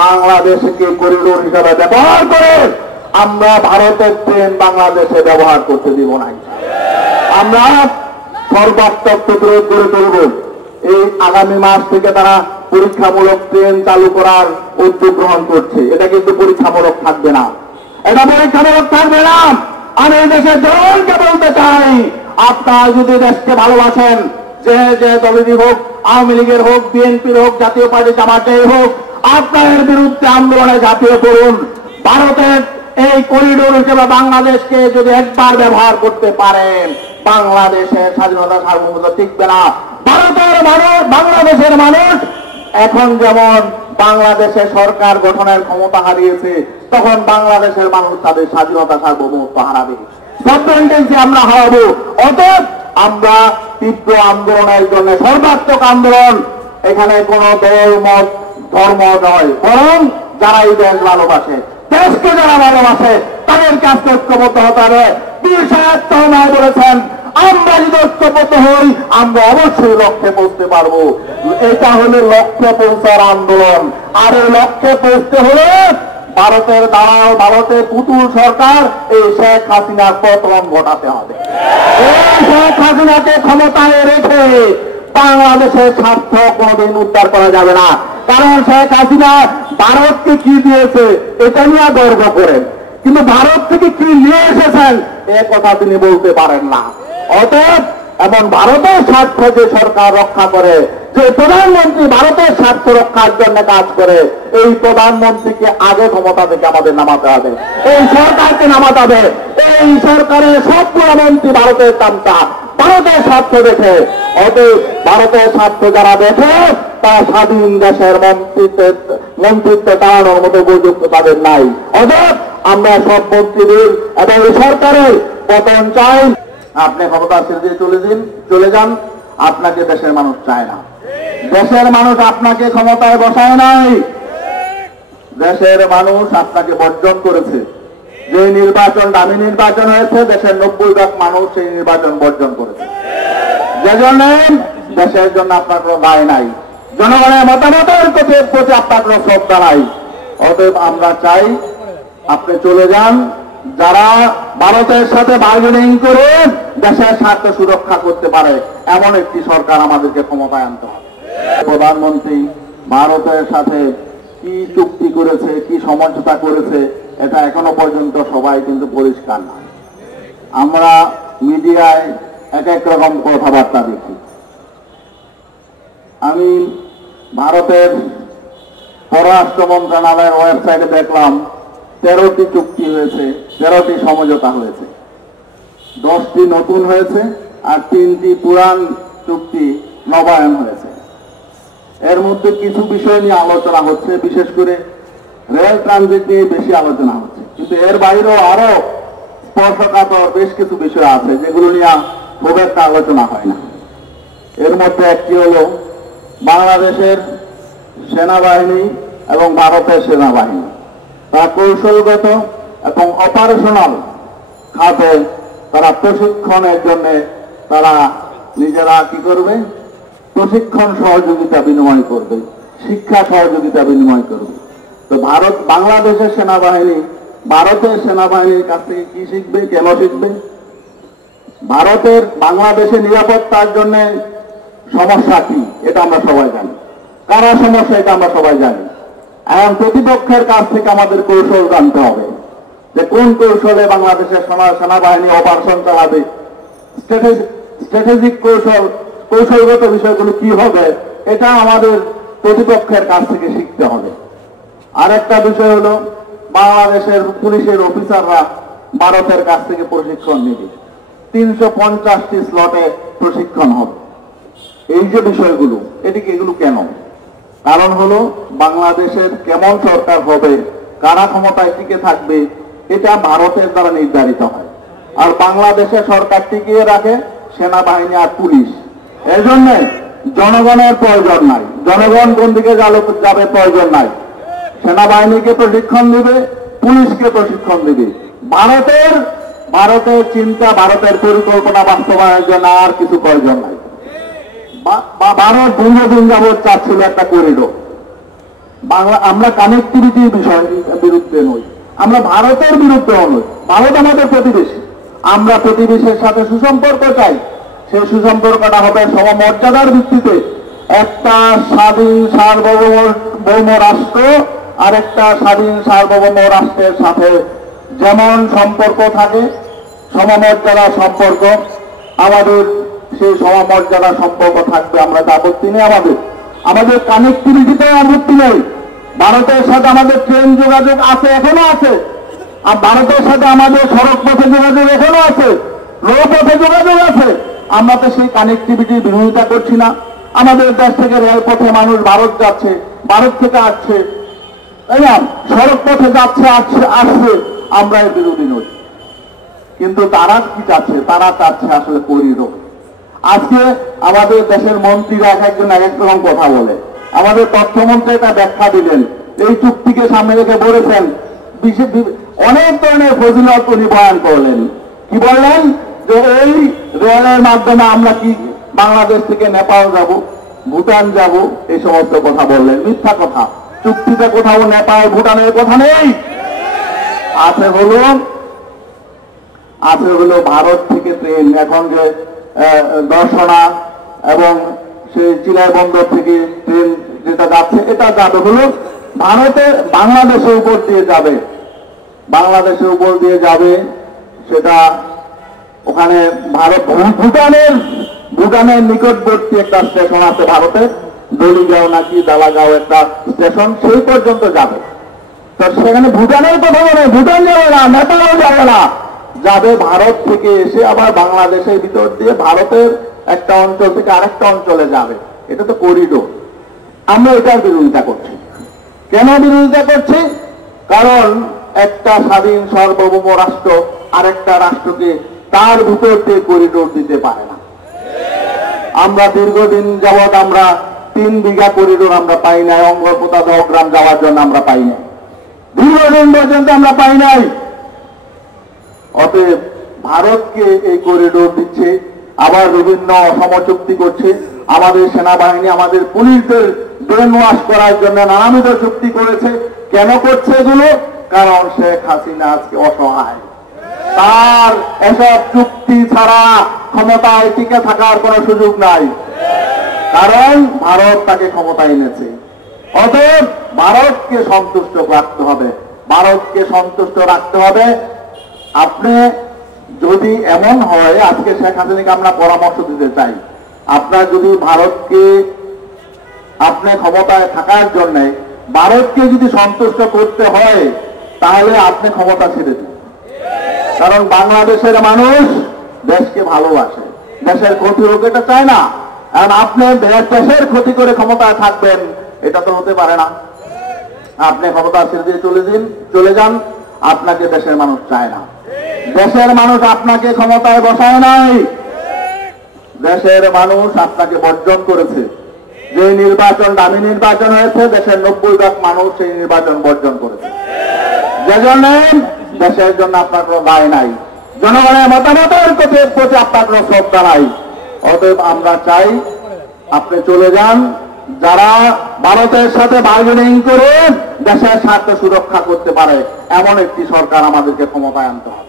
বাংলাদেশকে করিডোর হিসাবে ব্যবহার করে আমরা ভারতের ট্রেন বাংলাদেশে ব্যবহার করতে দিব না। আমরা সর্বাত্মক প্রতিরোধ করে তুলব। এই আগামী মাস থেকে তারা পরীক্ষামূলক ট্রেন চালু করার উদ্যোগ গ্রহণ করছে। এটা কিন্তু পরীক্ষামূলক থাকবে না, এটা পরীক্ষামূলক থাকবে না। আমি এই দেশের জনগণকে বলতে চাই, আপনারা যদি দেশকে ভালোবাসেন, যে যে দলেরই হোক, আওয়ামী লীগের হোক, বিএনপির হোক, জাতীয় পার্টি জামাতের হোক, আপনাদের বিরুদ্ধে আন্দোলনে ঝাঁপিয়ে পড়ুন। ভারতের এই করিডোর হিসেবে বাংলাদেশকে যদি একবার ব্যবহার করতে পারেন, বাংলাদেশের স্বাধীনতা সার্বভৌমত্ব টিকবে না। ভারতের মানুষ, বাংলাদেশের মানুষ এখন যেমন বাংলাদেশে সরকার গঠনের ক্ষমতা হারিয়েছে, তখন বাংলাদেশের মানুষ তাদের স্বাধীনতা সার্বভৌমত্ব হারাবে। সব টেন্ডেন্সি আমরা হারাবো। অতএব আমরা তীব্র আন্দোলনের জন্য, সর্বাত্মক আন্দোলন, এখানে কোন দল মত ধর্ম নয়, বরং যারা এই দেশ ভালোবাসে, দেশকে যারা ভালোবাসে, তাদেরকে আজকে ঐক্যবদ্ধ হতে হবে। বীর সাহেব তহমায় বলেছেন, আমরা যদি ঐক্যবদ্ধ হই আমরা অবশ্যই লক্ষ্যে পৌঁছতে পারবো। এটা হলো লক্ষ্যে পৌঁছার আন্দোলন। আর এই লক্ষ্যে পৌঁছতে হলে ভারতের দালাল, ভারতের পুতুল সরকার, এই শেখ হাসিনার পতন ঘটাতে হবে। এই শেখ হাসিনাকে ক্ষমতায় রেখে বাংলাদেশের স্বার্থ কোনদিন উদ্ধার করা যাবে না। কারণ শেখ হাসিনা ভারতকে কি দিয়েছে এটা নিয়ে গর্ব করেন, কিন্তু ভারত থেকে কি নিয়ে এসেছেন এ কথা তিনি বলতে পারেন না। অতএব এবং ভারতের স্বার্থ যে সরকার রক্ষা করে, যে প্রধানমন্ত্রী ভারতের স্বার্থ রক্ষার জন্য কাজ করে, এই প্রধানমন্ত্রীকে আগে ক্ষমতা থেকে আমাদের নামাতে হবে, এই সরকারকে নামাতে হবে। এই সরকারের সবগুলো মন্ত্রী ভারতের তামটা, ভারতের স্বার্থ দেখে। অতএব ভারতের স্বার্থ যারা দেখে, তারা স্বাধীন দেশের মন্ত্রিত্ব টানানোর মতো উপযুক্ত তাদের নাই। অতএব আমরা সব মন্ত্রীদের এবং সরকারের পতন চাই। আপনি ক্ষমতা ছেড়ে দিয়ে চলে যান, আপনাকে দেশের মানুষ চায় না। দেশের মানুষ আপনাকে ক্ষমতায় বসায় নাই, দেশের মানুষ আপনাকে বর্জন করেছে। যে নির্বাচন, দামি নির্বাচন হয়েছে, দেশের 90% মানুষ সেই নির্বাচন বর্জন করেছে। যে জন্য দেশের জন্য আপনার কোনো দায় নাই, জনগণের মতামতের প্রতি আপনার কোনো শ্রদ্ধা নাই। অতএব আমরা চাই আপনি চলে যান। যারা ভারতের সাথে বার্গেনিং করে দেশের স্বার্থ সুরক্ষা করতে পারে, এমন একটি সরকার আমাদেরকে ক্ষমতায় আনতে হবে। প্রধানমন্ত্রী ভারতের সাথে কি চুক্তি করেছে, কি সমঝোতা করেছে, এটা এখনো পর্যন্ত সবাই কিন্তু পরিষ্কার না। আমরা মিডিয়ায় এক এক রকম কথাবার্তা দেখি। আমি ভারতের পররাষ্ট্র মন্ত্রণালয়ের ওয়েবসাইটে দেখলাম 13টি চুক্তি হয়েছে, 13টি সমঝোতা হয়েছে, 10টি নতুন হয়েছে আর 3টি পুরান চুক্তি নবায়ন হয়েছে। এর মধ্যে কিছু বিষয় নিয়ে আলোচনা হচ্ছে, বিশেষ করে রেল ট্রানজিট নিয়ে বেশি আলোচনা হচ্ছে, কিন্তু এর বাইরেও আরো স্পর্শকাতর বেশ কিছু বিষয় আছে যেগুলো নিয়ে খুব একটা আলোচনা হয় না। এর মধ্যে একটি হলো বাংলাদেশের সেনাবাহিনী এবং ভারতের সেনাবাহিনী, তারা কৌশলগত এবং অপারেশনাল খাতে তারা প্রশিক্ষণের জন্য তারা নিজেরা কি করবে, প্রশিক্ষণ সহযোগিতা বিনিময় করবে, শিক্ষা সহযোগিতা বিনিময় করবে। তো বাংলাদেশের সেনাবাহিনী ভারতের সেনাবাহিনীর কাছ থেকে কি শিখবে, কেন শিখবে? ভারতের বাংলাদেশের নিরাপত্তার জন্য সমস্যা কি এটা আমরা সবাই জানি, কারা সমস্যা এটা আমরা সবাই জানি। এখন প্রতিপক্ষের কাছ থেকে আমাদের কৌশল জানতে হবে যে কোন কৌশলে বাংলাদেশের সেনাবাহিনী অপারেশন চালাবে, স্ট্র্যাটেজিক কৌশলগত বিষয়গুলো কি হবে, এটা আমাদের প্রতিপক্ষের কাছ থেকে শিখতে হবে। আরেকটা বিষয় হলো বাংলাদেশের পুলিশের অফিসাররা ভারতের কাছ থেকে প্রশিক্ষণ নেবে, 350টি স্লটে প্রশিক্ষণ হবে। এই যে বিষয়গুলো, এগুলো কেন? কারণ হলো বাংলাদেশের কেমন সরকার হবে, কারা ক্ষমতায় টিকে থাকবে, এটা ভারতের দ্বারা নির্ধারিত হয়। আর বাংলাদেশের সরকার টিকিয়ে রাখে সেনাবাহিনী আর পুলিশ। এই জন্য জনগণের প্রয়োজন নাই, জনগণ কোন দিকে যাবে প্রয়োজন নাই। সেনাবাহিনীকে প্রশিক্ষণ দিবে, পুলিশকে প্রশিক্ষণ দিবে। ভারতের চিন্তা, ভারতের পরিকল্পনা বাস্তবায়নের জন্য আর কিছু প্রয়োজন নাই। ভারত দীর্ঘদিন যাবৎ চাচ্ছিল একটা করিডোর, আমরা কানেক্টিভিটির বিষয় বিরুদ্ধে নই, আমরা ভারতের বিরুদ্ধেও নই। ভারত আমাদের প্রতিবেশী, আমরা প্রতিবেশীর সাথে সুসম্পর্ক চাই। সেই সুসম্পর্কটা হবে সমমর্যাদার ভিত্তিতে। একটা স্বাধীন সার্বভৌম রাষ্ট্র আর একটা স্বাধীন সার্বভৌম রাষ্ট্রের সাথে যেমন সম্পর্ক থাকে, সমমর্যাদা সম্পর্ক, আমাদের সেই সমমর্যাদা সম্পর্ক থাকবে। আমরা তা আপত্তি নেই, আমাদের কানেক্টিভিটিতে আপত্তি নেই। ভারতের সাথে আমাদের ট্রেন যোগাযোগ আছে, এখনো আছে। আর ভারতের সাথে আমাদের সড়ক পথে যোগাযোগ এখনো আছে, নৌপথে যোগাযোগ আছে। আমরা তো সেই কানেক্টিভিটির বিরোধিতা করছি না। আমাদের দেশ থেকে রেলপথে মানুষ ভারত যাচ্ছে, ভারত থেকে আসছে, তাই না, সড়ক পথে যাচ্ছে, আসছে, আমরা এর বিরোধী নই। কিন্তু তারা কি চাচ্ছে? তারা চাচ্ছে আসলে করিডোর। আজকে আমাদের দেশের মন্ত্রীরা এক একজন এক এক রকম কথা বলে। আমাদের তথ্যমন্ত্রী একটা ব্যাখ্যা দিলেন, এই চুক্তিকে সামনে রেখে বলেছেন, অনেক ধরনের ফজিলত উনি বয়ান করলেন। কি বললেন? যে এই রেলের মাধ্যমে আমরা কি বাংলাদেশ থেকে নেপাল যাব, ভুটান যাব, এই সমস্ত কথা বললেন। মিথ্যা কথা। চুক্তিতে কোথাও নেপাল ভুটানের কথা নেই। আছে হলো ভারত থেকে ট্রেন, এখন যে দর্শনা এবং সেই চিলাই বন্দর থেকে ট্রেন যেটা যাচ্ছে, এটা যাবে হলো ভারতে, বাংলাদেশের উপর দিয়ে যাবে, বাংলাদেশের উপর দিয়ে যাবে। সেটা ওখানে ভারত ভুটানের নিকটবর্তী একটা স্টেশন আছে ভারতের, দলিগাঁও নাকি দালাগাঁও একটা স্টেশন, সেই পর্যন্ত যাবে। তো সেখানে ভুটানের কথা বলে, ভুটান যাবে না, নেপালও যাবে না, যাবে ভারত থেকে এসে আবার বাংলাদেশের ভিতর দিয়ে ভারতের একটা অঞ্চল থেকে আরেকটা অঞ্চলে যাবে। এটা তো করিডোর। আমরা এটার বিরোধিতা করছি। কেন বিরোধিতা করছি? কারণ একটা স্বাধীন সার্বভৌম রাষ্ট্র আরেকটা রাষ্ট্রকে তার ভিতর দিয়ে করিডোর দিতে পারে না। আমরা দীর্ঘদিন যাবৎ আমরা 3 বিঘা করিডোর আমরা পাই নাই, অঙ্গরপোতা দহগ্রাম যাওয়ার জন্য আমরা পাই নাই, দীর্ঘদিন পর্যন্ত আমরা পাই নাই। অতএব ভারতকে এই করিডোর দিচ্ছে, আবার বিভিন্ন সমচুক্তি করছে। আমাদের সেনাবাহিনী, আমাদের পুলিশদের ব্রেন ওয়াশ করার জন্য নানাবিধ চুক্তি করেছে। কেন করছে এগুলো? কারণ শেখ হাসিনা আজকে অসহায়। তার এসব চুক্তি ছাড়া ক্ষমতায় টিকে থাকার কোনো সুযোগ নাই, কারণ ভারত তাকে ক্ষমতায় এনেছে। অতএব ভারতকে সন্তুষ্ট রাখতে হবে, ভারতকে সন্তুষ্ট রাখতে হবে। আপনি যদি এমন হয়, আজকে শেখ হাসিনাকে আমরা পরামর্শ দিতে চাই, আপনার যদি ভারতকে, আপনি ক্ষমতায় থাকার জন্য ভারতকে যদি সন্তুষ্ট করতে হয়, তাহলে আপনি ক্ষমতা ছেড়ে দিন। কারণ বাংলাদেশের মানুষ দেশকে ভালোবাসে, দেশের ক্ষতি হোক এটা চায় না। কারণ আপনি দেশের ক্ষতি করে ক্ষমতায় থাকবেন, এটা তো হতে পারে না। আপনি ক্ষমতা ছেড়ে দিয়ে চলে যান, আপনাকে দেশের মানুষ চায় না। দেশের মানুষ আপনাকে ক্ষমতায় বসায় নাই, দেশের মানুষ আপনাকে বর্জন করেছে। যে নির্বাচন, দামি নির্বাচন হয়েছে, দেশের 90% মানুষ সেই নির্বাচন বর্জন করেছে। যে জন্য দেশের জন্য আপনার কোনো দায় নাই, জনগণের মতামতের প্রতি আপনার কোনো শ্রদ্ধা নাই। অতএব আমরা চাই আপনি চলে যান। যারা ভারতের সাথে বার্গেনিং করে দেশের স্বার্থ সুরক্ষা করতে পারে, এমন একটি সরকার আমাদেরকে ক্ষমতায় আনতে হবে।